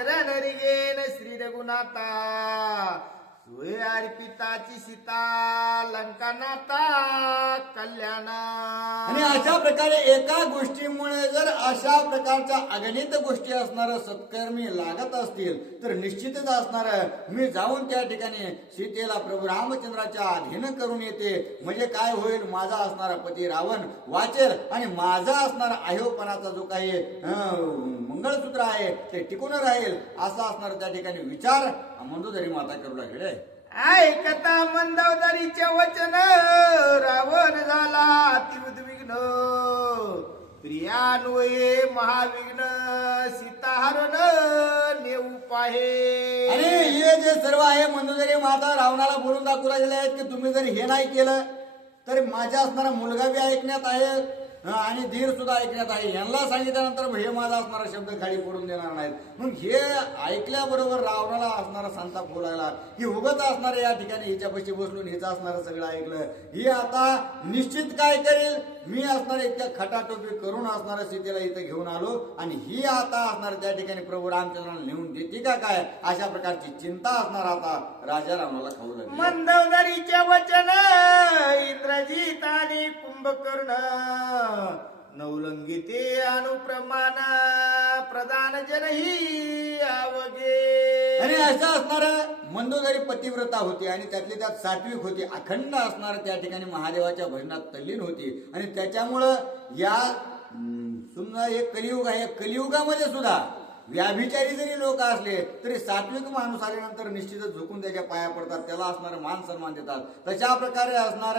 शरण रिगेन श्री रघुनाथा सोय अर्पिताची सीता लंका नाथा कल्याण. आणि अशा प्रकारे एका गोष्टीमुळे जर अशा प्रकारच्या अगणित गोष्टी असणार सत्कर्मी लागत असतील तर निश्चितच असणार मी जाऊन त्या ठिकाणी सीतेला प्रभू रामचंद्राच्या अधीन करून येते. म्हणजे काय होईल, माझा असणारा पती रावण वाचेल आणि माझा असणारा आयोपणाचा जो काही मंगळसूत्र आहे ते टिकून राहील असा असणार त्या ठिकाणी विचार मंदोदरी माता करू लागले. ऐकता मंदोदरीचे वचन रावण झाला अति उद्विग्न. प्रियान्वये महाविघ्न सीता हरण नेऊ पाहे. आणि हे जे सर्व आहे मंदोदरी माता रावणाला बोलून दाखवू लागले आहेत की तुम्ही जर हे नाही केलं तर माझ्या असणारा मुलगा बी ऐकण्यात आहे आणि धीर सुद्धा ऐकण्यात आहे. यांना सांगितल्यानंतर हे माझा असणारा शब्द खाली पडून देणार नाहीत. मग हे ऐकल्याबरोबर रावणाला असणारा संताप होऊ लागला की उगत असणार या ठिकाणी हिच्यापाशी बसलून हिचं असणारं सगळं ऐकलं. ही आता निश्चित काय करेल, मी असणार इतक्या खटाटोपी करून असणाऱ्या सीतेला इथं घेऊन आलो आणि ही आता असणार त्या ठिकाणी प्रभू रामचंद्राला नेऊन देते का काय, अशा प्रकारची चिंता असणार आता राजा रावणाला खाऊ लागली. मंदोदरीचे वचन इंद्रजित आणि कुंभकर्ण नवलंगिते अनुप्रमाण प्रधान जनही अवघे. आणि असं असणार मंदोदरी पतिव्रता होती आणि त्यातली त्यात सात्विक होती, अखंड असणार त्या ठिकाणी महादेवाच्या भजनात तल्लीन होती. आणि त्याच्यामुळं या समजा एक कलियुग आहे, कलियुगामध्ये सुद्धा व्याभिचारी जरी लोक असले तरी सात्विक माणूस आल्यानंतर निश्चितच झुकून त्याच्या पाया पडतात, त्याला असणार मान सन्मान देतात. तशा प्रकारे असणार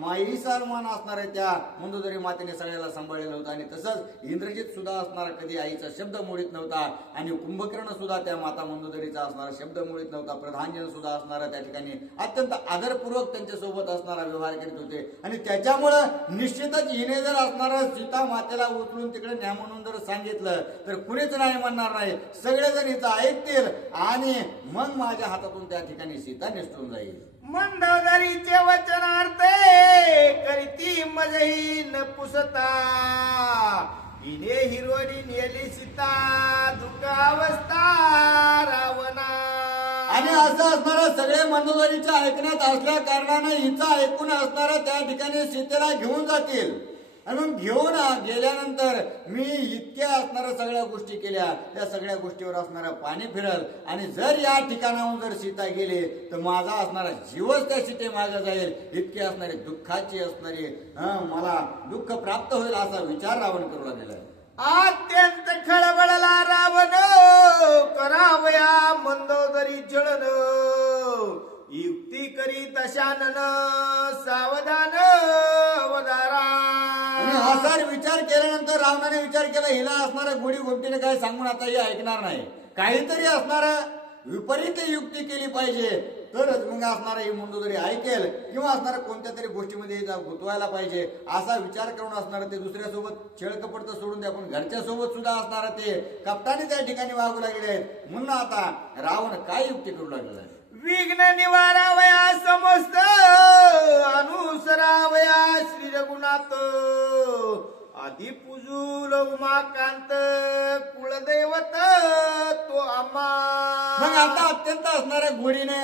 माई सन्मान असणार त्या मंदोदरी मातेने सगळ्याला सांभाळलेलं होतं. आणि तसंच इंद्रजित सुद्धा असणार कधी आईचा शब्द मोडीत नव्हता आणि कुंभकर्ण सुद्धा त्या माता मंदोदरीचा असणारा शब्द मोडीत नव्हता. प्रधानजन सुद्धा असणारा त्या ठिकाणी अत्यंत आदरपूर्वक त्यांच्या सोबत असणारा व्यवहार करीत होते. आणि त्याच्यामुळं निश्चितच हिने जर असणारा सीता मातेला उचलून तिकडे न्या म्हणून जर सांगितलं तर कुणीच नाही म्हणणार नाही, सगळेजण हिचं ऐकतील आणि मग माझ्या हातातून त्या ठिकाणी सीता निसटून जाईल. मंदोदरीचे वचनार्थ करीती मजही न पुसता हिने हिरोनी नेली सीता दुःख अवस्था रावणा. आणि असं असणारं सगळे मंदोदरीच्या ऐकण्यात असल्या कारणाने हिचं ऐकून असणारं त्या ठिकाणी सीतेला घेऊन जातील. आणि मग घेऊन गेल्यानंतर मी इतक्या असणाऱ्या सगळ्या गोष्टी केल्या, त्या सगळ्या गोष्टीवर असणारा पाणी फिरल आणि जर या ठिकाणाहून जर सीता गेली तर माझा असणारा जीवच त्या सीते मागे जाईल. इतकी असणारी दुःखाची असणारी मला दुःख प्राप्त होईल असा विचार रावण करू लागलेला. अत्यंत खळबळला रावण करावया मंदोदरी जळन युक्ती करीत अशानन सावधान वदारा. असा विचार केल्यानंतर रावणाने विचार केला हिला असणाऱ्या गोडी गोष्टीने काय सांगून आता हे ऐकणार नाही, काहीतरी असणार विपरीत युक्ती केली पाहिजे तरच मग असणारा ही मंदोदरी ऐकेल किंवा असणाऱ्या कोणत्या तरी गोष्टीमध्ये गुंतवायला पाहिजे असा विचार करून असणार ते दुसऱ्यासोबत छळकपट तर सोडून द्या पण घरच्या सोबत सुद्धा असणार ते कपटाने त्या ठिकाणी वागू लागले आहेत. म्हणून आता रावण काय युक्ती करू लागलेला आहे, विघ्न निवारावया समस्त अनुसरावया श्री रघुनाथ आधी पूजूल उमाकांत कुलदैवत तो आम्हा. मग आता अत्यंत असणाऱ्या गोडीने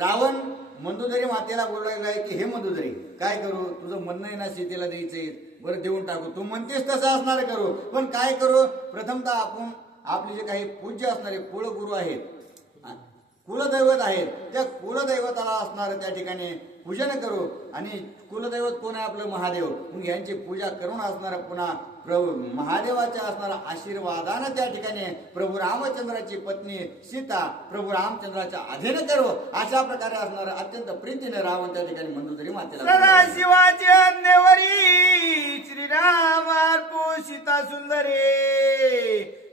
रावण मंदोदरी मातेला बोलायला आहे की हे मंदोदरी काय करू, तुझं म्हणणं आहे ना सीतेला द्यायचंय, बरं देऊन टाकू, तू म्हणतेस तसं असणार करू, पण काय करू, प्रथमतः आपण आपले जे काही पूज्य असणारे कुलगुरू आहेत, कुलदैवत आहेत, त्या कुलदैवताला असणार त्या ठिकाणी पूजन करू. आणि कुलदैवत कोण आहे आपलं महादेव, मग यांची पूजा करून असणार पुन्हा प्रभू महादेवाच्या असणारा आशीर्वादानं त्या ठिकाणी प्रभू रामचंद्राची पत्नी सीता प्रभू रामचंद्राच्या अधीन करू अशा प्रकारे असणार अत्यंत प्रीतीने रावण त्या ठिकाणी मंदोदरी मातेला सदाशिवाची आज्ञेवरी श्रीराम अर्पो सीता सुंदरे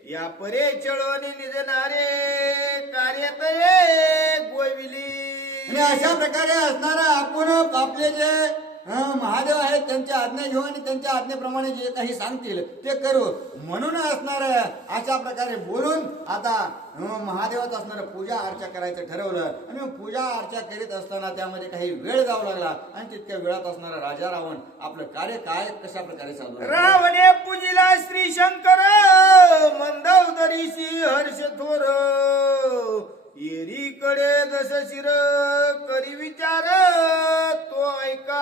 या परे चळवणी निजणारे कार्यत गोविली. आणि अशा प्रकारे असणार आपण आपले जे महादेव आहेत त्यांच्या आज्ञा घेऊ आणि त्यांच्या आज्ञेप्रमाणे जे काही सांगतील ते करू म्हणून असणार अशा प्रकारे बोलून आता महादेवाचं असणार पूजा अर्चा करायचं ठरवलं. आणि पूजा अर्चा करीत असताना त्यामध्ये काही वेळ जाऊ लागला आणि तितक्या वेळात असणारा राजा रावण आपलं कार्य काय कशा प्रकारे साधू रावणे पूजिला श्री शंकर मंदोदरीशी थोर येरीकडे जस शिर करी विचार तो ऐका.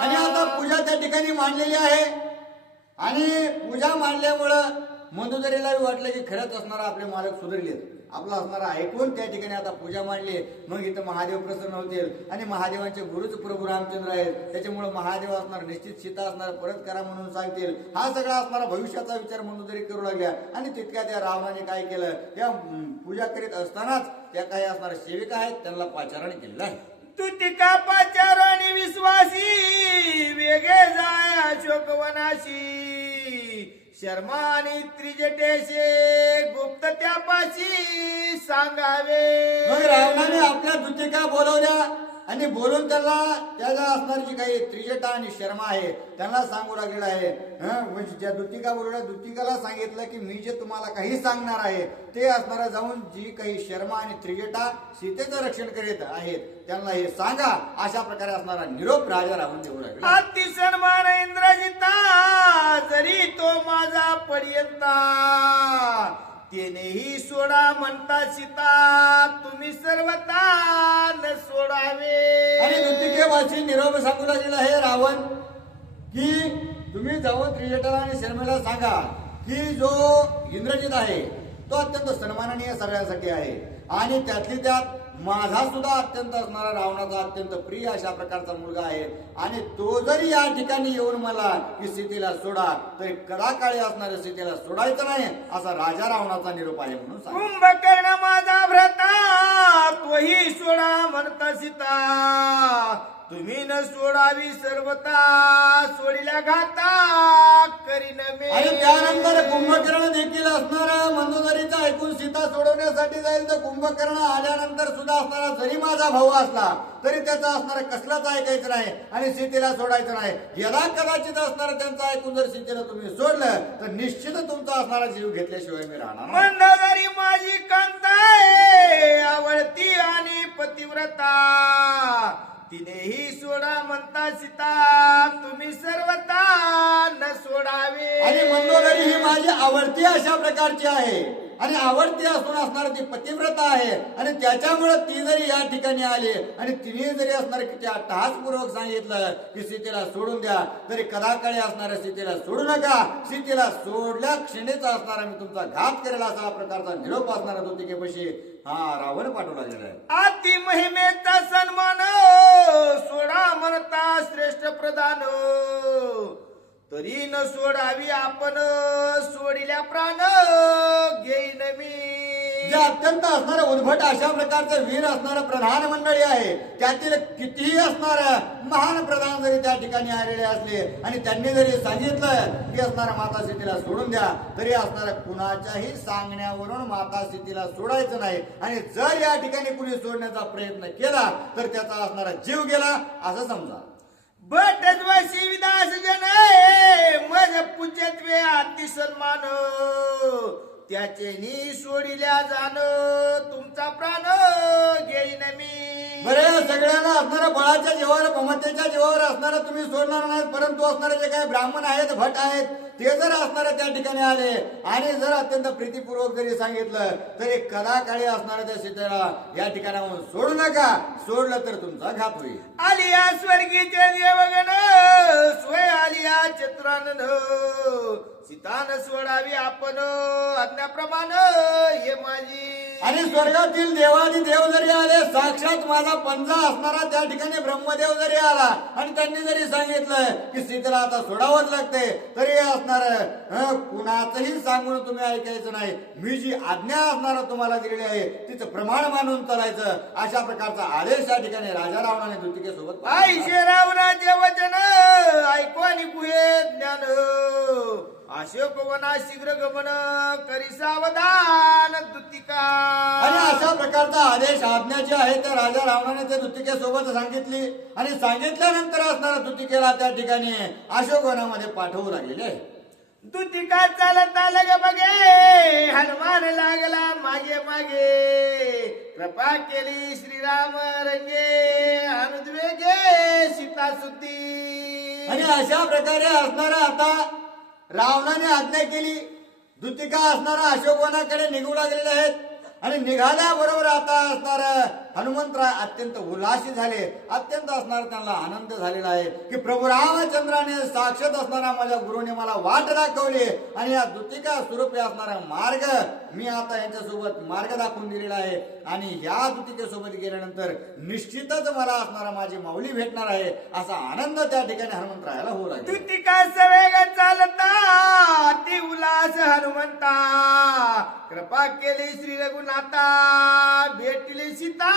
आणि आता पूजा त्या ठिकाणी मांडलेली आहे आणि पूजा मांडल्यामुळं मंदोदरीलाही वाटलं की खरंच असणारा आपले मालक सुधारलेत. आपला असणारा ऐकून त्या ठिकाणी आता पूजा मांडली. मग इथं महादेव प्रसन्न होतील आणि महादेवांचे गुरुच प्रभू रामचंद्र आहेत. त्याच्यामुळे महादेव असणार, निश्चित सीता असणार, परत करा म्हणून सांगतील. हा सगळा असणारा भविष्याचा विचार मंदोदरी करू लागल्या. आणि तितक्या त्या रावणाने काय केलं, त्या पूजा करीत असतानाच त्या काही असणाऱ्या सेविका आहेत त्यांना पाचारण केलेलं आहे. तुतिका पाचाराणी विश्वासी वेगे जाय अशोकवनाशी शर्मा आणि त्रिजटेशे गुप्त त्यापाशी सांगावे. मग रावणाने आपल्या दुतिका बोलवल्या आणि बोलून त्याला त्याला असणारी जी काही त्रिजटा आणि शर्मा आहे त्यांना सांगू लागलेलं आहे. म्हणजे ज्या दुतिका बोलवल्या दुतिकाला सांगितलं की मी जे तुम्हाला काही सांगणार आहे ते असणारा जाऊन जी काही शर्मा आणि त्रिजटा सीतेचं रक्षण करीत आहेत त्यांना हे सांगा. अशा प्रकारे असणारा निरोप राजा रावण देऊ लागला. अति सन्मान इंद्रजिता जरी तो माझा पर्यंता तेनेही सोडा म्हणता सीता तुम्ही सर्वता न सोडावे. आणि दुतिकेवासी निरोप सांगू लागलेला आहे रावण की तुम्ही जाऊन त्रिजटाला आणि शर्मेला सांगा की जो इंद्रजित आहे तो अत्यंत सन्माननीय सगळ्यांसाठी आहे आणि त्यातली त्यात माझा सुद्धा अत्यंत असणारा रावणाचा अत्यंत प्रिय अशा प्रकारचा मुलगा आहे आणि तो जरी या ठिकाणी येऊन मला की सीतेला सोडा तरी कदाकाळी असणाऱ्या सीतेला सोडायचं नाही असा राजा रावणाचा निरोप आहे म्हणून सांग. कुंभकर्ण माझा भ्रता तोही सोडा म्हणता सीता तुम्ही न सोडावी सर्वता सोडिल्या घाता करीन मी. आणि त्यानंतर कुंभकर्ण देखील असणारा मंदोदरीचा ऐकून सीता सोडवण्यासाठी जाईल. तर कुंभकर्ण आल्यानंतर सुद्धा असणारा जरी माझा भाऊ असला तरी त्याचा असणारा कसलाच ऐकायचं नाही आणि सीतेला सोडायचं नाही. यदा कदाचित असणारा त्यांचं ऐकून जर सीतेला तुम्ही सोडलं तर निश्चित तुमचा असणारा जीव घेतल्याशिवाय मी राहणार नाही. मंदोदरी माझी कांता आहे आवडती आणि पतिव्रता तिनेही सोडा म्हणता सीता तुम्ही सर्वता न सोडावे. आणि मंदोदरी ही माझी आवडती अशा प्रकारची आहे आणि आवडती असून असणार ती पतिव्रता आहे आणि त्याच्यामुळे ती जरी या ठिकाणी आली आणि तिने जरी असणार की त्या टासपूर्वक सांगितलं की सीतेला सोडून द्या तरी कदाकाळी असणाऱ्या सीतेला सोडू नका. सीतेला सोडल्या क्षणीच असणारा मी तुमचा घात करेल असा प्रकारचा निरोप असणारा दुतिकेपाशी हा रावण पाठवला गेला आहे. अति महिमेचा सन्मान सोडा म्हणता श्रेष्ठ प्रधान तरी न सोडावी आपण सोडिल्या प्राण घेईन मी. जे अत्यंत असणारं उद्भट अशा प्रकारचं वीर असणारं प्रधान मंडळी आहे त्यातील कितीही असणारं महान प्रधान जरी त्या ठिकाणी आलेले असले आणि त्यांनी जरी सांगितलं की असणाऱ्या माता सीतेला सोडून द्या तरी असणाऱ्या कुणाच्याही सांगण्यावरून माता सीतेला सोडायचं नाही आणि जर या ठिकाणी कुणी सोडण्याचा प्रयत्न केला तर त्याचा असणारा जीव गेला असं समजा. बटद्वशी विदास जन मज पूज्यत्वे अति सन्मान त्याचे नी सोडिल्या जाण तुमचा प्राण घेईन मी. बरं सगळ्यांना असणारं बळाच्या जीवावर ममतेच्या जीवावर असणारं तुम्ही सोडणार नाहीत परंतु असणारे जे काही ब्राह्मण आहेत भट आहेत ते जर असणारे त्या ठिकाणी आले आणि जर अत्यंत प्रीतीपूर्वक जरी सांगितलं तरी कदाकाळी असणाऱ्या त्या सीतेला या ठिकाणाहून सोडू नका. सोडलं तर तुमचा घात होईल. आलिया स्वर्गीचे देवगण सोय आलिया चतुरानन सीतान सोडावी आपण आज्ञाप्रमाणे हे माझी. आणि स्वर्गातील देवादी देव जरी आले साक्षात माझा पंजा असणारा त्या ठिकाणी ब्रह्मदेव जरी आला आणि त्यांनी जरी सांगितलं की सीतेला आता सोडावंच लागते तरी असणार कुणाचंही सांगून तुम्ही ऐकायचं नाही. मी जी आज्ञा असणारा तुम्हाला दिलेली आहे तिचं प्रमाण मानून चालायचं अशा प्रकारचा आदेश या ठिकाणी राजा रावणाने दुतिकेसोबत. आईशे रावणाचे वचन ऐकू आणि गुहे ज्ञान अशोक वना शीघ्र गमन करी सावधान दुतिका. आणि अशा प्रकारचा आदेश आज्ञाचे आहे त्या राजा रावणाने त्या दुतिकेसोबत सांगितली आणि सांगितल्यानंतर असणारा दुतिकेला त्या ठिकाणी अशोकवनामध्ये पाठवू लागलेले आहे. दुतिका चालत आलं ग बघे हनुमान लागला मागे मागे कृपा केली श्रीराम रंगे अनुद्वेगे सीता सुद्धी. आणि अशा प्रकारे असणारा आता रावणाने आज्ञा केली दुतिका असणारा अशोकवनाकडे निघू लागलेले आहेत आणि निघाल्याबरोबर आता असणार हनुमंतराय अत्यंत उल्हासित झाले, अत्यंत असणार त्यांना आनंद झालेला आहे की प्रभू रामचंद्राने साक्षात असणारा माझ्या गुरुने मला वाट दाखवली आणि या दुतिका स्वरूपी असणारा मार्ग मी आता यांच्यासोबत मार्ग दाखवून दिलेला आहे आणि या दुतिकेसोबत गेल्यानंतर निश्चितच मला असणारा माझी माऊली भेटणार आहे असा आनंद त्या ठिकाणी हनुमंतरायाला होऊ लागला. दुतिका सवेग चालता ती उल्हास हनुमंता कृपा केली श्री रघुनाथा भेटली सीता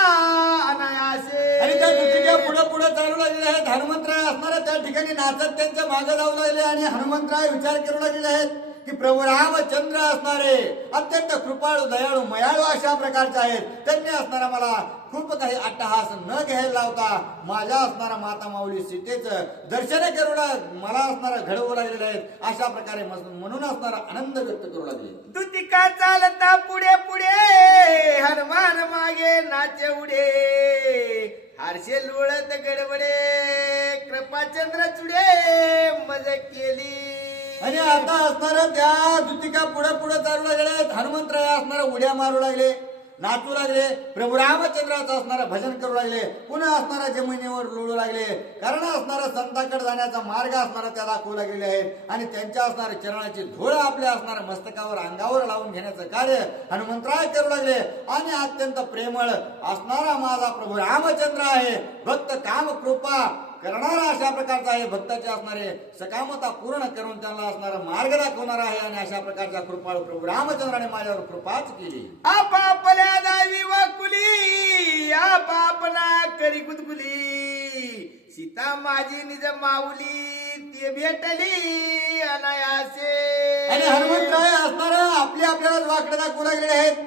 अनायासे. आणि त्या दुतिका पुढे पुढे चालू लागलेले आहेत. हनुमंतराय असणारे त्या ठिकाणी नाचत त्यांच्या मागे जाऊ लागले आणि हनुमंतराय विचार करू लागलेले आहेत की प्रभू रामचंद्र असणारे अत्यंत कृपाळू दयाळू मयाळू अशा प्रकारचे आहेत. त्यांनी असणारा मला खूप काही अट्टहास न घ्यायला लावता माझ्या असणारा माता माऊली सीतेचं दर्शन करून मला असणारा घडवू लागलेले आहेत अशा प्रकारे म्हणून असणारा आनंद व्यक्त करू लागले. दुतिका चालता पुढे पुढे हनुमान मागे नाचे उडे हारशे लोळत गडबडे कृपाचंद्र चुडे मज केली. आणि आता असणारा त्या दुतिका पुढे पुढे चालू लागले आहेत. हनुमंतराय असणारा उड्या मारू लागले, नाचू लागले, प्रभू रामचंद्राचं असणारा भजन करू लागले, पुन्हा असणारा जमिनीवर लोळू लागले. कारण असणारा संताकडे जाण्याचा मार्ग असणारा त्या दाखवू लागलेले आहेत आणि त्यांच्या असणाऱ्या चरणाची धूळ आपल्या असणाऱ्या मस्तकावर अंगावर लावून घेण्याचं कार्य हनुमंतराय करू लागले. आणि अत्यंत प्रेमळ असणारा माझा प्रभू रामचंद्र आहे, भक्त काम कृपा करणारा अशा प्रकारचा आहे, भक्ताचे असणारे सकामता पूर्ण करून त्यांना असणारा मार्ग दाखवणार आहे आणि अशा प्रकारच्या कृपाळू प्रभू रामचंद्राने माझ्यावर कृपाच केली. आपापल्या दावी वाकुली आपापना करी गुदगुली सीता माझी निज माऊली ते भेटली अनायासे. आणि हनुमंतराय असणारा आपल्याला वाकडे दाखवू लागलेले आहेत,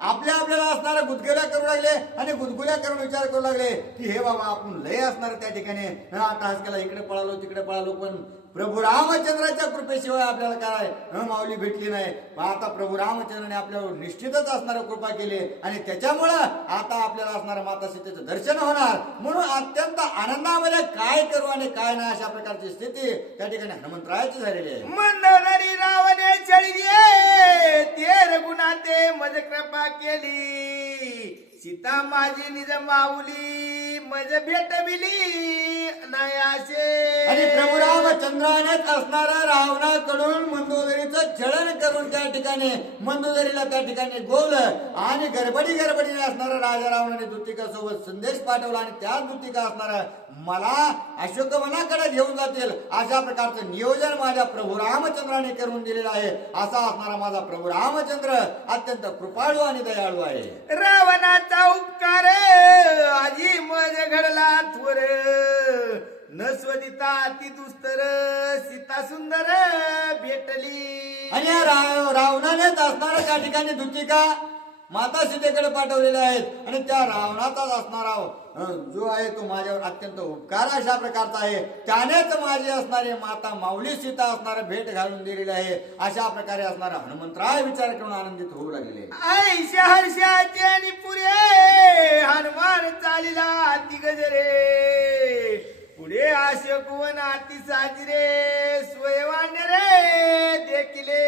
आपल्याला असणारा गुदगुल्या करू लागले आणि गुदगुल्या करून विचार करू लागले की हे बाबा आपण लय असणार त्या ठिकाणी अट्टहास केला, इकडे पळालो तिकडे पळालो, पण प्रभू रामचंद्राच्या कृपेशिवाय आपल्याला काय माऊली भेटली नाही. आता प्रभू रामचंद्राने आपल्यावर निश्चितच असणारी कृपा केली आणि त्याच्यामुळं आता आपल्याला असणारं माता सीतेचं दर्शन होणार. म्हणून अत्यंत आनंदामध्ये काय करू आणि काय नाही अशा प्रकारची स्थिती त्या ठिकाणी हनुमंतरायाची झालेली आहे. मंदोदरी रावणे चढिले ते रघुनाथे मज कृपा केली सीता माझी निज माऊली मज भेटविली अनायासे. आणि प्रभू रामचंद्रानेच असणारा रावणाकडून मंदोदरीचं छळण करून त्या ठिकाणी मंदोदरीला त्या ठिकाणी गोवलं आणि गडबडीने असणारा राजा रावणाने दुतिका सोबत संदेश पाठवला आणि त्या दुतिका असणारा मला अशोकवनाकडे घेऊन जातील अशा प्रकारचं नियोजन माझ्या प्रभू रामचंद्राने करून दिलेलं आहे. असा असणारा माझा प्रभू रामचंद्र अत्यंत कृपाळू आणि दयाळू आहे. रावणाचा उपकार आजी मज घडला थोर न स्वदिता अति दुस्तर सीता सुंदर भेटली. आणि या रावणानेच असणारा त्या ठिकाणी दुतिका माता सीतेकडे भेटवलेल्या आहेत आणि त्या रावणाचाच असणारा जो आहे तो माझ्यावर अत्यंत उपकार अशा प्रकारचा आहे. त्यानेच माझी असणारी माता माऊली सीता असणारा भेट घालून दिलेली आहे. अशा प्रकारे असणारा हनुमंतराय विचार करून आनंदित होऊ लागले. ऐशा हर्षाचे आणि पुरे हनुमान चालिला अति गजरे पुढे अशोकवन अति साजरे स्वयवान्य रे देखिले.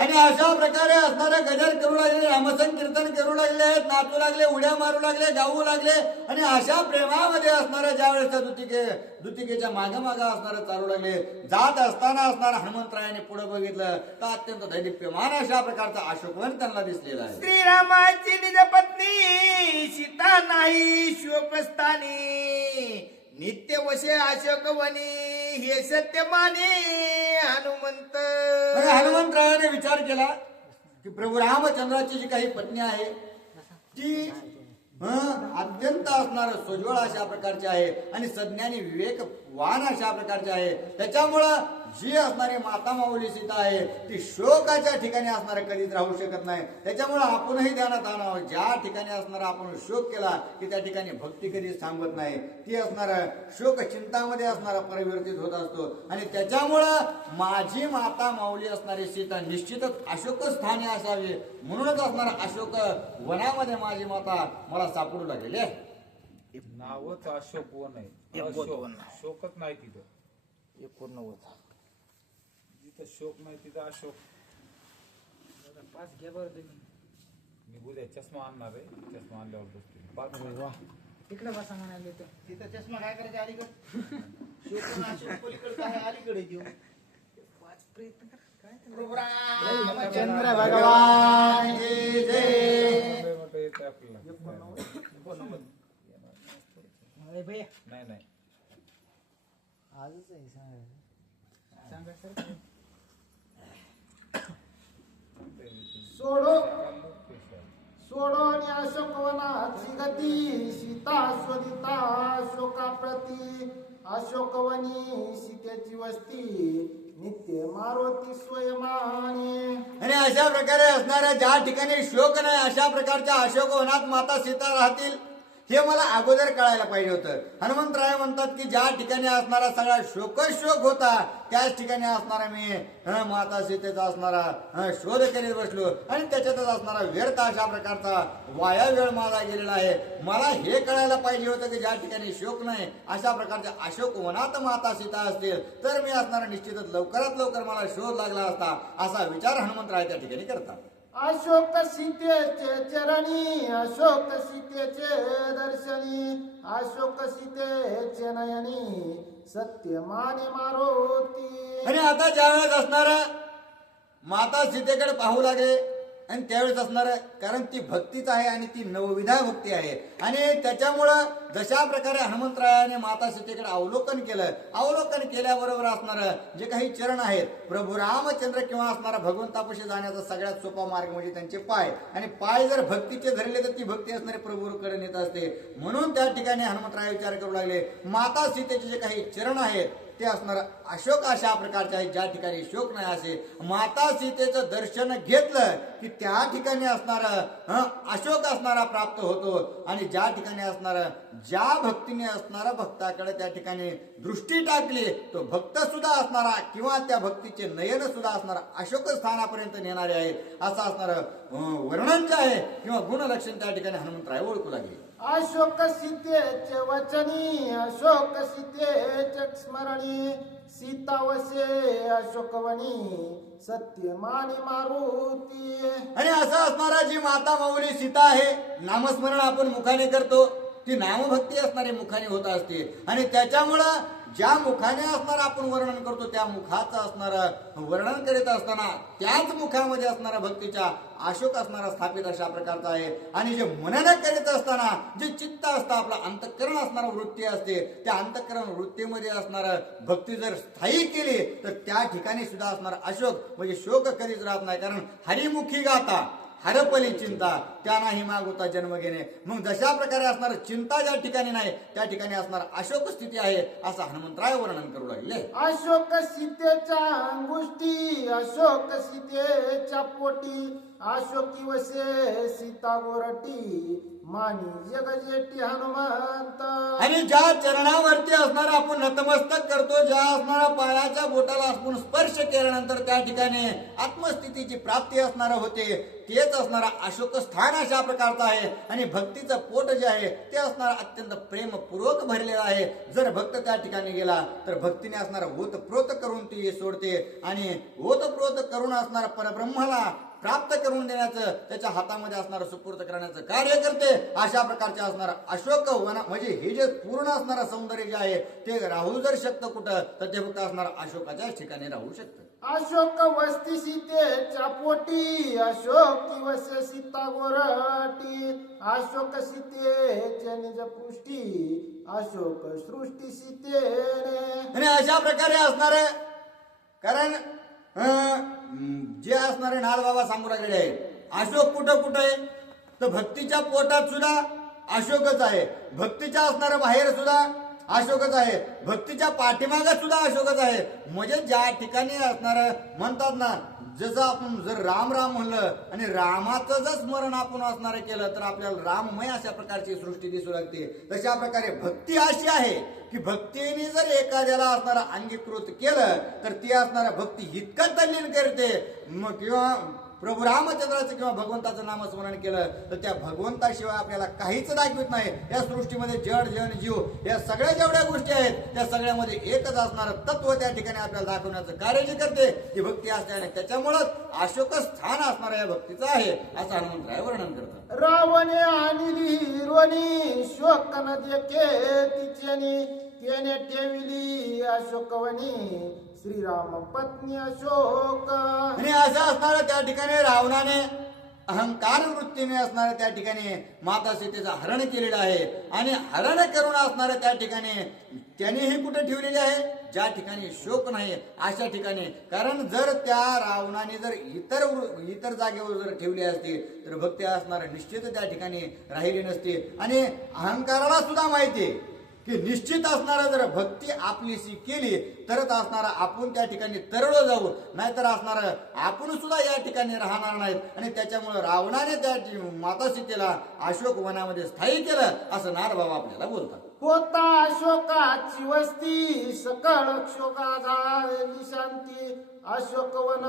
आणि अशा प्रकारे असणारे गजर करू लागले, रामसंकीर्तन करू लागले, नाचू लागले, उड्या मारू लागले, गाऊ लागले आणि अशा प्रेमामध्ये असणाऱ्या ज्या वेळेस दुतिकेच्या मागे असणारे चालू लागले. जात असताना असणारा हनुमंतरायाने पुढे बघितलं तर अत्यंत दैदिप्यमान अशा प्रकारचा अशोकवन त्यांना दिसलेला आहे. श्रीरामाची निज पत्नी सीता नाही शोकस्थानी नित्य वशे अशोकवनी हे सत्य माने हनुमंत. हनुमंतरायाने विचार केला की प्रभू रामचंद्राची जी काही पत्नी आहे ती अत्यंत असणार सोज्वळ अशा प्रकारची आहे आणि सज्ञानी विवेकवान अशा प्रकारची आहे. त्याच्यामुळं जी असणारी माता माऊली सीता आहे ती शोकाच्या ठिकाणी असणार कधीच राहू शकत नाही. त्याच्यामुळे आपणही ध्यानात आणावं, ज्या ठिकाणी असणारा आपण शोक केला की त्या ठिकाणी भक्ती कधीच थांबत नाही. ती असणार शोक चिंतामध्ये असणारा परिवर्तित होत असतो आणि त्याच्यामुळं माझी माता माऊली असणारी सीता निश्चितच अशोक स्थानी असावी म्हणूनच असणारा अशोक वनामध्ये माझी माता मला सापडू लागलेली आहे. नावच अशोक वन आहे, शोकच नाही तिथं. जिथं शोक नाही तिथं अशोक. मी उद्या चष्मा आणणार आहे, चष्मा आणल्यावर बसतील. पाच इकडे बसा म्हणाले तर तिथं चष्मा काय करायचे अलीकडे शोकून अशोक पलीकडे काय अलीकडे देऊ प्रयत्न कर काय प्रभू रामचंद्र चंद्र भगवान की जय. लय मोठं येतं आपल्याला. अरे भैया नाही नाही आजच आहे सांगा सर सोडो सोडोनी अशोकवनाची गती सीता स्वदिता अशोकाप्रती अशोकवनी सीतेची वस्ती नित्य मारुती स्वयमाने. आणि अशा प्रकारे असणाऱ्या ज्या ठिकाणी शोक नाही अशा प्रकारच्या अशोकवनात माता सीता राहतील हे मला अगोदर कळायला पाहिजे होतं. हनुमंतराय म्हणतात की ज्या ठिकाणी असणारा सगळा शोक होता त्याच ठिकाणी असणारा मी माता सीतेचा असणारा शोध करीत बसलो आणि त्याच्यातच असणारा व्यर्थ अशा प्रकारचा वाया वेळ माझा गेलेला आहे. मला हे कळायला पाहिजे होतं की ज्या ठिकाणी शोक नाही अशा प्रकारच्या अशोक वनात माता सीता असतील तर मी असणारा निश्चितच लवकरात लवकर मला शोध लागला असता असा विचार हनुमंतराय त्या ठिकाणी करतात. अशोक सीतेचे चरणी अशोक सीतेचे दर्शनी अशोक सीतेचे नयनी सत्य माने मारुती. आणि आता ज्यावेळेस असणार माता सीतेकडे पाहू लागले आणि त्यावेळेस असणार कारण ती भक्तीच आहे आणि ती नवविधा भक्ती आहे आणि त्याच्यामुळं जशा प्रकारे हनुमंतरायाने माता सीतेकडे अवलोकन केल्याबरोबर असणार जे काही चरण आहेत प्रभू रामचंद्र किंवा असणारा भगवंतापाशी जाण्याचा सगळ्यात सोपा मार्ग म्हणजे त्यांचे पाय आणि पाय जर भक्तीचे धरले तर ती भक्ती असणारे प्रभूकडे नेत असते. म्हणून त्या ठिकाणी हनुमंतराय विचार करू लागले माता सीतेचे जे काही चरण आहेत ते असणार अशोक अशा प्रकारचे आहेत ज्या ठिकाणी शोक नाही असे माता सीतेचं दर्शन घेतलं की त्या ठिकाणी असणार अशोक असणारा प्राप्त होतो आणि ज्या ठिकाणी असणार ज्या भक्तीने असणारा भक्ताकडे त्या ठिकाणी दृष्टी टाकली तो भक्त सुद्धा असणारा किंवा त्या भक्तीचे नयन सुद्धा असणारा अशोक स्थानापर्यंत नेणारे आहे असं असणार वर्णन जे आहे किंवा गुणलक्षण त्या ठिकाणी हनुमंतराय ओळखू लागले. अशोक सीतेचे वचनी अशोक सीतेचे स्मरणी सीतावसे अशोकवनी सत्य माने मारुती. आणि असं असणारा जी माता माऊली सीता आहे नामस्मरण आपण मुखाने करतो ती नामभक्ती असणारी मुखाने होत असते आणि त्याच्यामुळं ज्या मुखाने असणार आपण वर्णन करतो त्या मुखाचं असणारं वर्णन करीत असताना त्याच मुखामध्ये असणारा भक्तीच्या अशोक असणारा स्थापित अशा प्रकारचा आहे आणि जे मनन करीत असताना जे चित्त असतं आपलं अंतःकरण असणारा वृत्ती असते त्या अंतःकरण वृत्तीमध्ये असणारं भक्ती जर स्थायी केली तर त्या ठिकाणी सुद्धा असणारा अशोक म्हणजे शोक कधीच राहत नाही कारण हरिमुखी गाता हरपली चिंता त्या नाही मागवता जन्म घेणे. मग जशा प्रकारे असणार चिंता ज्या ठिकाणी नाही त्या ठिकाणी असणार अशोक स्थिती आहे असं हनुमंतराय वर्णन करू लागले. अशोक सीतेच्या अंगुष्टी अशोक सीतेच्या पोटी अशोकी वसे सीता गोरटी मानी जगजेटी हनुमंत. आणि ज्या चरणावरती असणार आपण नतमस्तक करतो ज्या असणारा पायाच्या बोटाला आपण स्पर्श केल्यानंतर त्या ठिकाणी आत्मस्थितीची प्राप्ती असणार होते तेच असणारा अशोक स्थान अशा प्रकारचा आहे आणि भक्तीचं पोट जे आहे ते असणार अत्यंत प्रेमपूर्वक भरलेलं आहे. जर भक्त त्या ठिकाणी गेला तर भक्तीने असणारा ओतप्रोत करून ती सोडते आणि ओतप्रोत करून असणारा परब्रह्माला प्राप्त करून देण्याचं त्याच्या हातामध्ये असणारं सुपूर्त करण्याचं कार्य करते. अशा प्रकारचे असणारं अशोक वन म्हणजे हे जे पूर्ण असणारं सौंदर्य जे आहे ते राहू जर शकतं कुठं तर ते फक्त असणारं अशोकाच्याच ठिकाणी राहू शकतं. अशोक वस्ती सीतेच्या पोटी अशोक वस सीता गोरटी अशोक सीतेचे निज पृष्टी अशोक सृष्टी सीतेने. आणि अशा प्रकारे असणार कारण जे असणारे नालबाबा सांगू लागलेले आहे अशोक कुठं कुठं आहे तर भक्तीच्या पोटात सुद्धा अशोकच आहे भक्तीच्या असणाऱ्या बाहेर सुद्धा अशोकच आहे भक्तीच्या पाठीमागात सुद्धा अशोकच आहे. म्हणजे ज्या ठिकाणी असणार म्हणतात ना जसं आपण जर राम राम म्हणलं आणि रामाचं जर स्मरण आपण असणार केलं तर आपल्याला राममय अशा प्रकारची सृष्टी दिसू लागते. तशा प्रकारे भक्ती अशी आहे की भक्तीने जर एखाद्याला असणारा अंगीकृत केलं तर ती असणारा भक्ती इतकं तल्लीन करते किंवा प्रभू रामचंद्राचं किंवा भगवंताचं नामस्मरण केलं तर त्या भगवंताशिवाय आपल्याला काहीच दाखवित नाही. या सृष्टीमध्ये जड जन जीव या सगळ्या जेवढ्या गोष्टी आहेत त्या सगळ्यामध्ये एकच असणारं तत्व त्या ठिकाणी आपल्याला दाखवण्याचं कार्य जे करते ती भक्ती असते आणि त्याच्यामुळंच अशोक स्थान असणारं या भक्तीचं आहे असं हनुमंतराय वर्णन करतात. रावणे आणली हिरवणी शोक न देखे तिच्यानी त्याने ठेवली अशोकवनी श्रीराम पत्नी अशोक. आणि असं असणारं त्या ठिकाणी रावणाने अहंकार वृत्तीने असणाऱ्या त्या ठिकाणी माता सीतेचं हरण केलेलं आहे आणि हरण करून असणाऱ्या त्या ठिकाणी त्यानेही कुठे ठेवलेले आहे ज्या ठिकाणी शोक नाही अशा ठिकाणी. कारण जर त्या रावणाने जर इतर जागेवर जर ठेवली असती तर भक्ती असणार निश्चित त्या ठिकाणी राहिली नसती. आणि अहंकाराला सुद्धा माहिती आहे की निश्चित असणारा जर भक्ती आपलीशी केली तरच असणारा आपण त्या ठिकाणी तरळ जाऊ, नाहीतर असणार आपण सुद्धा या ठिकाणी राहणार नाहीत. आणि त्याच्यामुळे रावणाने त्या माता सीतेला अशोक वनामध्ये स्थायी केलं असं नारबाबा आपल्याला बोलतात. होता अशोकाची वस्ती सकळ शोका झाली शांती अशोकवन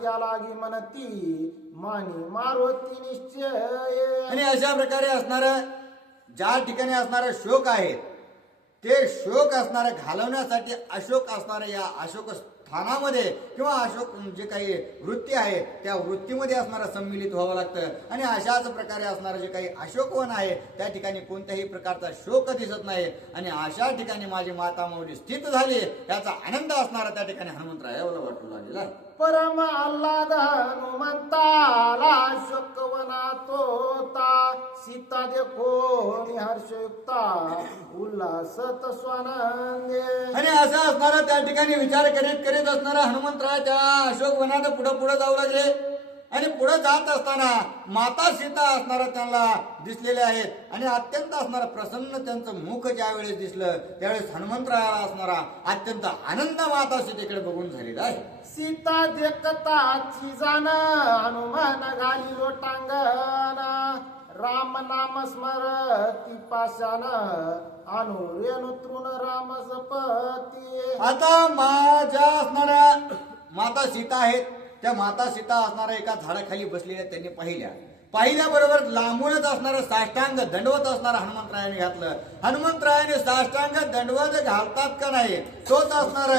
त्या लागी म्हणती मानी मारुती निश्चय. आणि अशा प्रकारे असणार ज्या ठिकाणी असणारा शोक आहे ते शोक असणारे घालवण्यासाठी अशोक असणाऱ्या या अशोक स्थानामध्ये किंवा अशोक जे काही वृत्ती आहे त्या वृत्तीमध्ये असणारा सम्मिलित व्हावं लागतं. आणि अशाच प्रकारे असणारं जे काही अशोकवन आहे त्या ठिकाणी कोणत्याही प्रकारचा शोक दिसत नाही आणि अशा ठिकाणी माझी माता माऊली स्थित झाली याचा आनंद असणारा त्या ठिकाणी हनुमंतरायाला वाटू लागलेला आहे. परम आल्हाद हनुमंताला अशोकवना तोता सीता देखो हर्षयुक्ता उल्हासत स्वानंदे. आणि असं असणारा त्या ठिकाणी विचार करीत करीत असणारा हनुमंतराय त्या अशोक वनात पुढे जाऊ लागले. आणि पुढे जात असताना माता सीता असणारा त्यांना दिसलेले आहेत आणि अत्यंत असणारा प्रसन्न त्यांचं मुख ज्या वेळेस दिसलं त्यावेळेस हनुमंतरायाला असणारा अत्यंत आनंद माता सीतेकडे बघून झालेला आहे. सीता देखताची जाण हनुमान घाली लोटांगण राम नाम स्मरती पाशान अनुरेणु तृण राम जपती. आता ज्या असणाऱ्या माता सीता आहेत त्या माता सीता असणाऱ्या एका झाडाखाली बसलेल्या त्यांनी पाहिल्याबरोबर लांबूनच असणारं साष्टांग दंडवत असणारा हनुमंतरायाने घातलं. हनुमंतरायाने साष्टांग दंडवत घालतात का नाही तोच असणार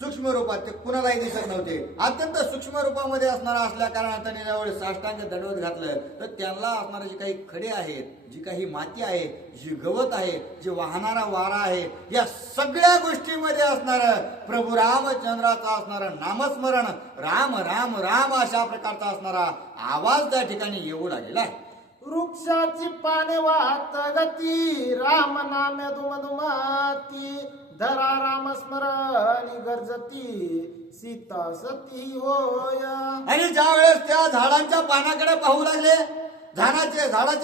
सूक्ष्म रूपात ते कुणालाही दिसत नव्हते. अत्यंत सूक्ष्म रूपामध्ये असणारा असल्या कारणाने त्यांनी ज्यावेळेस साष्टांग दंडवत घातलं तर त्यांना असणारे जे काही खडे आहेत जी काही माती आहे जी गवत आहे जे वाहणारा वारा आहे या सगळ्या गोष्टीमध्ये असणार प्रभू रामचंद्राचा असणारं नामस्मरण राम राम राम अशा प्रकारचा असणारा आवाज त्या ठिकाणी येऊ लागलेला आहे. वृक्षाची पाने वाहत गती राम नामे दुमदुमाती धरा राम स्मरणी गरजती सीता सती होय. आणि ज्या वेळेस त्या झाडांच्या पानाकडे पाहू लागले झाडाचे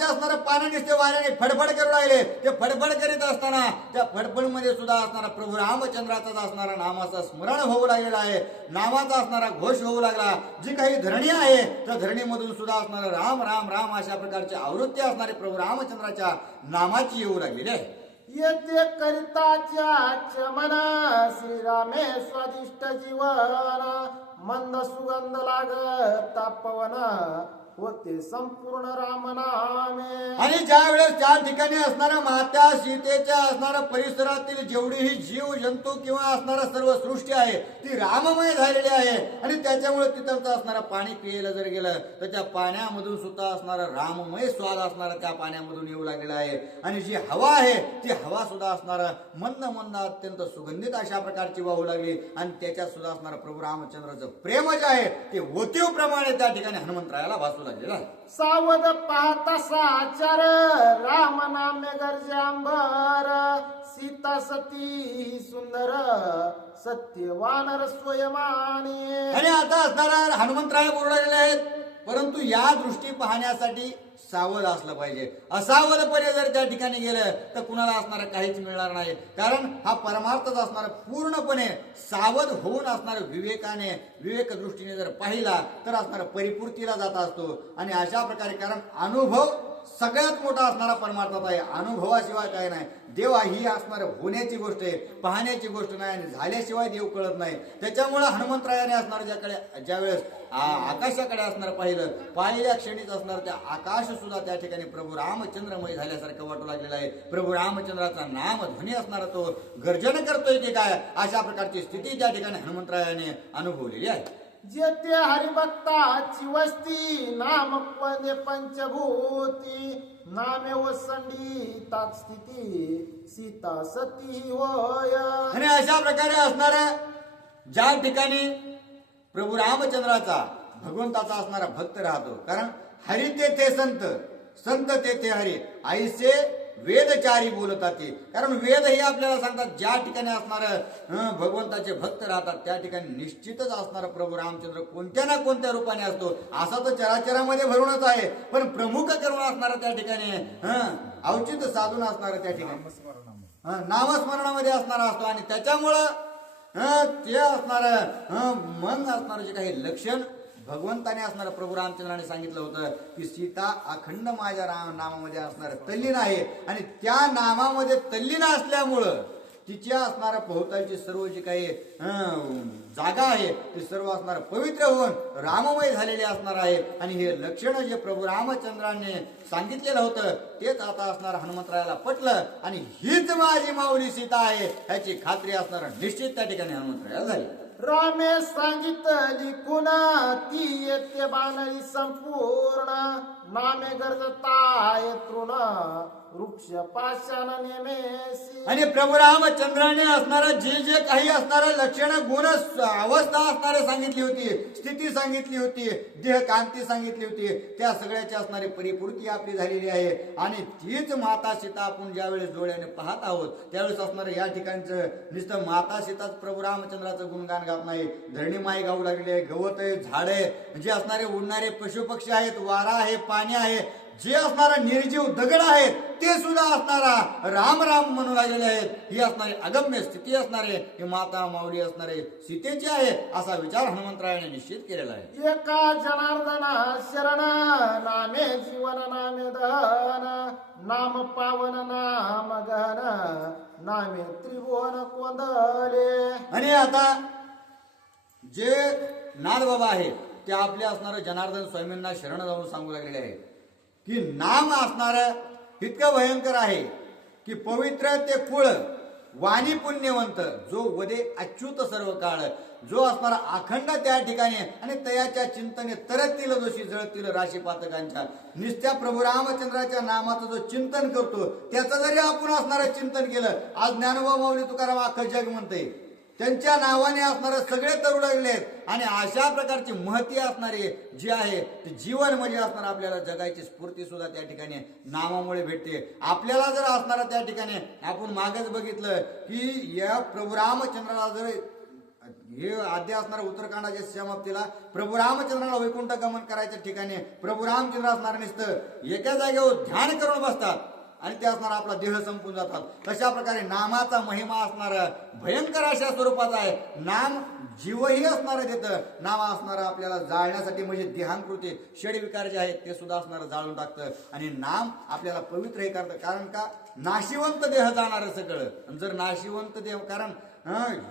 असणारे पानं नुसते वाऱ्याने फडफड करू लागले. ते फडफड करीत असताना त्या फडफडमध्ये सुद्धा असणारा प्रभू रामचंद्राचा असणारा नामाचं स्मरण होऊ लागलेला आहे. नामाचा असणारा घोष होऊ लागला. जी काही धरणी आहे त्या धरणीमधून सुद्धा असणारा राम राम राम अशा प्रकारची आवृत्ती असणारी प्रभू रामचंद्राच्या नामाची येऊ लागलेली आहे. येते करिताच्या मना श्रीरामे स्वादिष्ट जीवन मंद सुगंध लागता पवन होते संपूर्ण राम नामे. आणि ज्या वेळेस त्या ठिकाणी असणाऱ्या माता सीतेच्या असणाऱ्या परिसरातील जेवढीही जीव जंतू किंवा असणारा सर्व सृष्टी आहे ती राममय झालेली आहे. आणि त्याच्यामुळे तिथं असणारं पाणी पियला जर गेलं तर त्या पाण्यामधून सुद्धा असणारा राममय स्वाद असणारा त्या पाण्यामधून येऊ लागलेला आहे. आणि जी हवा आहे ती हवा सुद्धा असणारा मंद मंद अत्यंत सुगंधित अशा प्रकारची वाहू लागली. आणि त्याच्यात सुद्धा असणारा प्रभू रामचंद्राचं प्रेम जे आहे ते ओतीव प्रमाणे त्या ठिकाणी हनुमंतरायाला भासू लागलेला आहे. सावध पाहता साचार राम नामे गरजांबर सीता सती सुंदर सत्यवानर स्वयमाने. आणि आता असणारा हनुमंतराय बोलू लागलेले आहेत. परंतु या दृष्टी पाहण्यासाठी सावध असलं पाहिजे. असावधपणे जर त्या ठिकाणी गेलं तर कुणाला असणारं काहीच मिळणार नाही. कारण हा परमार्थच असणार पूर्णपणे सावध होऊन असणार विवेकाने विवेक दृष्टीने जर पाहिला तर असणार परिपूर्तीला जात असतो. आणि अशा प्रकारे कारण अनुभव सगळ्यात मोठा असणारा परमार्थात आहे. अनुभवाशिवाय काय नाही. देव ही असणार होण्याची गोष्ट आहे, पाहण्याची गोष्ट नाही. आणि झाल्याशिवाय देव कळत नाही. त्याच्यामुळे हनुमंतरायाने असणार ज्यावेळेस आकाशाकडे असणार पाहिल्या क्षणीच असणार त्या आकाश सुद्धा त्या ठिकाणी प्रभू रामचंद्रमय झाल्यासारखं वाटू लागलेलं आहे. प्रभू रामचंद्राचा नाम ध्वनी असणारा तो गर्जन करतोय की काय, अशा प्रकारची स्थिती त्या ठिकाणी हनुमंतरायाने अनुभवलेली आहे. जेते हरिभक्ताची वस्ती नाम पदे पंचभूती नामे वसंडी तात स्थिती सीता सती होय. आणि अशा प्रकारे असणारा ज्या ठिकाणी प्रभू रामचंद्राचा भगवंताचा असणारा भक्त राहतो. कारण हरी तेथे संत, संत तेथे हरी, आईसे वेदचारी बोलतात ते. कारण वेद हे आपल्याला सांगतात ज्या ठिकाणी असणार भगवंताचे भक्त राहतात त्या ठिकाणी निश्चितच असणार प्रभू रामचंद्र कोणत्या ना कोणत्या रूपाने असतो. असा तर चराचरामध्ये भरूनच आहे, पण प्रमुख करून असणार त्या ठिकाणी औचित्य साधून असणार त्या ठिकाणी नामस्मरणामध्ये असणारा असतो. आणि त्याच्यामुळं ते असणार मन असणार जे काही लक्षण भगवंताने असणार प्रभू रामचंद्राने सांगितलं होतं की सीता अखंड माझ्या नामामध्ये असणार तल्लीन आहे. आणि त्या नामामध्ये तल्लीन असल्यामुळं तिच्या असणाऱ्या भोवतालची सर्व जी काही जागा आहे ती सर्व असणार पवित्र होऊन राममय झालेले असणार आहे. आणि हे लक्षण जे प्रभू रामचंद्राने सांगितलेलं होतं तेच आता असणार हनुमंतरायाला पटलं. आणि हीच माझी माऊली सीता आहे ह्याची खात्री असणार निश्चित त्या ठिकाणी हनुमंतरायाला झाली. रामे सांगितली कुणा ती येते बानरी संपूर्ण नामे गरजताय तृण वृक्ष पाषाण नेमेसी. आणि प्रभू रामचंद्राने असणारा जे जे काही असणारा लक्षण गुण अवस्था असणारे सांगितली होती, स्थिती सांगितली होती, देह कांती सांगितली होती, त्या सगळ्याची असणारी परिपूर्ती आपली झालेली आहे. आणि तीच माता सीता आपण ज्यावेळेस डोळ्याने पाहत आहोत त्यावेळेस असणार या ठिकाणचं नुसतं माता सीताच प्रभू रामचंद्राचं गुणगान गात नाही. धरणी माई गाऊ लागली आहे, गवत आहे, झाड आहे, जे असणारे उडणारे पशुपक्षी आहेत, वारा आहे, पाणी आहे, जे असणारा निर्जीव दगड आहेत ते सुद्धा असणारा राम राम म्हणू लागलेले आहेत. ही असणारी अगम्य स्थिती असणारे ही माता माऊली असणारे सीतेची आहे असा विचार हनुमंतरायाने निश्चित केलेला आहे. एका जनार्दना शरण नामे जीवन नामे दहन नाम पावन नाम गहन नामे त्रिभुवन कोंदले. आणि आता जे नादबाबा आहे ते आपले असणारं जनार्दन स्वामींना शरण जाऊन सांगू लागलेले आहे की नाम असणार इतकं भयंकर आहे की पवित्र ते कुळ वाणी पुण्यवंत जो वदे अच्युत सर्व काळ, जो असणारा अखंड त्या ठिकाणी आणि तयाच्या चिंतने तरतील दोषी जळतील राशी पातकांच्या. निस्त्या प्रभू रामचंद्राच्या नामाचं जो चिंतन करतो त्याचं जरी आपण असणारं चिंतन केलं, आज ज्ञानोबा माऊली तुकाराम अख्खं जग म्हणते त्यांच्या नावाने असणारे सगळे तरुण लागले आहेत. आणि अशा प्रकारची महती असणारे जे आहे ते जीवन म्हणजे असणार आपल्याला जगायची स्फूर्ती सुद्धा त्या ठिकाणी नामामुळे भेटते. आपल्याला जर असणारा त्या ठिकाणी आपण मागच बघितलं की या प्रभू रामचंद्राला जर हे आद्य असणारा उत्तरकांडाच्या समाप्तीला प्रभू रामचंद्राला वैकुंठ गमन करायच्या ठिकाणी प्रभू रामचंद्र असणार नुसतं एका जागेवर ध्यान करून बसतात आणि ते असणार आपला देह संपून जातात. तशा प्रकारे नामाचा महिमा असणार भयंकर अशा स्वरूपाचा आहे. नाम जीवही असणार देतं, नाम असणार आपल्याला जाळण्यासाठी म्हणजे देहांकृती षडविकार जे आहेत ते सुद्धा असणार जाळून टाकतं. आणि नाम आपल्याला पवित्र हे करतं. कारण का नाशिवंत देह जाणार सगळं. जर नाशिवंत देह कारण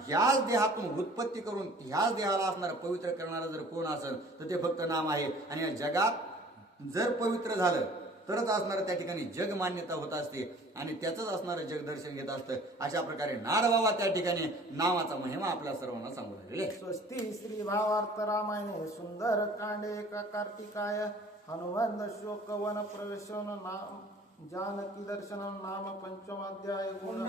ह्याच देहातून उत्पत्ती करून ह्याच देहाला असणार पवित्र करणारा जर कोण असेल तर ते फक्त नाम आहे. आणि या जगात जर पवित्र झालं तरच असणार त्या ठिकाणी जग मान्यता होत असते आणि त्याच असणारं जग दर्शन घेत असतं. अशा प्रकारे नारबाबा त्या ठिकाणी नामाचा महिमा आपल्या सर्वांना सांगू लागले. स्वस्ती श्री भावार्थ रामायणे सुंदर कांडे का कार्तिकाय हनुमंत शोक वन प्रवेशन नाम जानकी दर्शन नाम पंचमाध्याय गुण